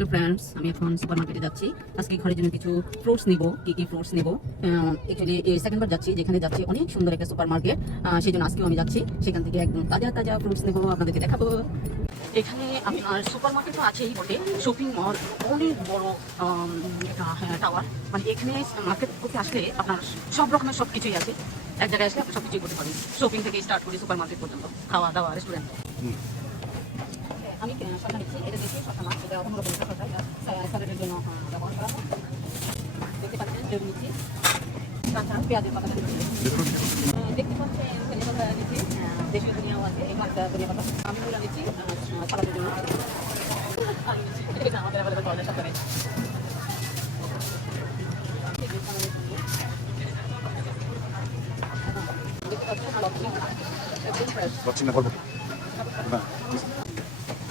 Hello friends, আমি এখন super মার্কেটে যাচ্ছি। আজকে ঘরের জন্য কিছু ফ্রুটস নিব। কি ফ্রুটস নিব? অ্যাকচুয়ালি এই সেকেন্ড বার যাচ্ছি, যেখানে যাচ্ছি অনেক সুন্দর একটা সুপার মার্কেট। সেই জন্য আজকেও আমি যাচ্ছি, সেখান থেকে একদম তাজা তাজা ফ্রুটস নেবো, আপনাদেরকে দেখাবো। এখানে আপনার সুপার মার্কেট তো আছেই বটে, শপিং মল অনেক বড় একটা টাওয়ার। মানে এখানে মার্কেট করতে আসলে আপনার সব রকমের সব কিছুই আছে। এক জায়গায় আসলে আপনি সব কিছুই করতে পারেন, শপিং থেকে স্টার্ট করে সুপার মার্কেট পর্যন্ত, খাওয়া দাওয়া, রেস্টুরেন্ট। আমি শসা নিচ্ছি, এটা দেখি শসা না, এটা অন্য রকমের শসা, এটা স্যালাডের জন্য ব্যবহার করা হয়। দেখতে পাচ্ছেন লেবু নিচ্ছি, তাছাড়া পেঁয়াজের পাতা নিচ্ছি। দেখতে পাচ্ছেন ধনিয়া পাতা নিচ্ছি, দেশীয় ধনিয়াও আছে, এখানে একটা ধনিয়া পাতা। আমি মূলা নিচ্ছি সালাদের জন্য। আলু নিচ্ছি, এটা আমাদের অ্যাভেলেবল পাওয়া যায় সরকারে। দেখতে পাচ্ছেন লক্ষ্মী একদম ফ্রেশ।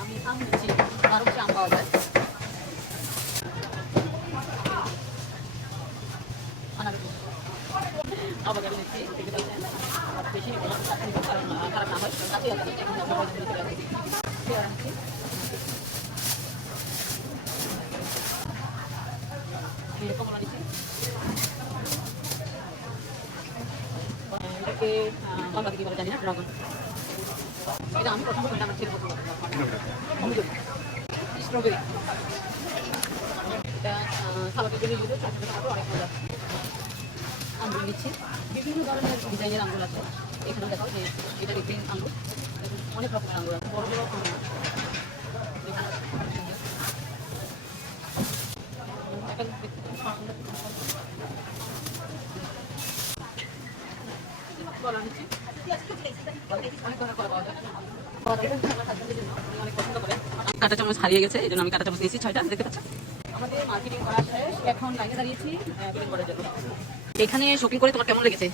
আমি আম নিচ্ছি, আরও কিছু আম পাওয়া যায়। আবার নিচ্ছি, দেখতে পাচ্ছেন বেশি কারণ খারাপ না হয়, কাছে আছে পেয়ারা নিচ্ছি। কমলা নিচ্ছি, এটাকে বাংলাতে কি বলে জানি না, ড্রাগন। এটা আমি পছন্দ করি না, আমার ছেলে পছন্দ করে। স্ট্রবেরি, এটা সালাদের জন্য ইউজ হয়, অনেক মজা। আঙ্গুর নিচ্ছি, বিভিন্ন ধরনের ডিজাইনের আঙ্গুর আছে। এখানে দেখো যে এটা গ্রিন আঙ্গুর, অনেক রকমের আঙ্গুর আছে, বড় বড় আঙ্গুর। কলা নিচ্ছি, অনেক ধরনের কলা পাওয়া যায়। অনেক পছন্দ করে। কাঁটা চামচ হারিয়ে গেছে, এই জন্য আমি কাঁটা চামচ নিয়েছি 6টা, দেখতে পাচ্ছেন। আমাদের মার্কেটিং করা শেষ, এখন লাইনে দাঁড়িয়েছি বিল করার জন্য। এখানে শপিং করে তোমার কেমন লেগেছে?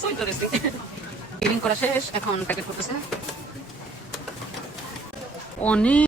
So interesting. বিলিং করা শেষ, এখন প্যাকেট করতেছে। অনেক